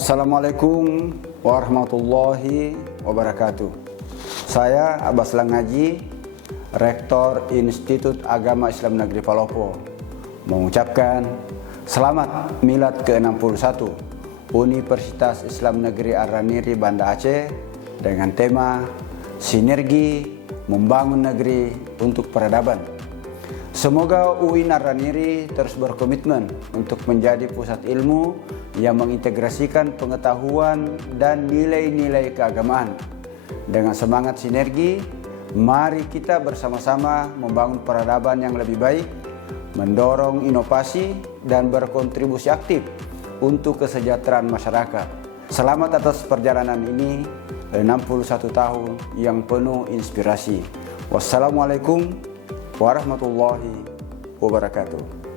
Assalamualaikum warahmatullahi wabarakatuh. Saya Abbas Langaji, Rektor Institut Agama Islam Negeri Palopo, mengucapkan selamat Milad ke-61 Universitas Islam Negeri Ar-Raniri Banda Aceh dengan tema Sinergi Membangun Negeri untuk Peradaban. Semoga UIN Ar-Raniri terus berkomitmen untuk menjadi pusat ilmu yang mengintegrasikan pengetahuan dan nilai-nilai keagamaan. Dengan semangat sinergi, mari kita bersama-sama membangun peradaban yang lebih baik, mendorong inovasi dan berkontribusi aktif untuk kesejahteraan masyarakat. Selamat atas perjalanan ini 61 tahun yang penuh inspirasi. Wassalamualaikum warahmatullahi wabarakatuh.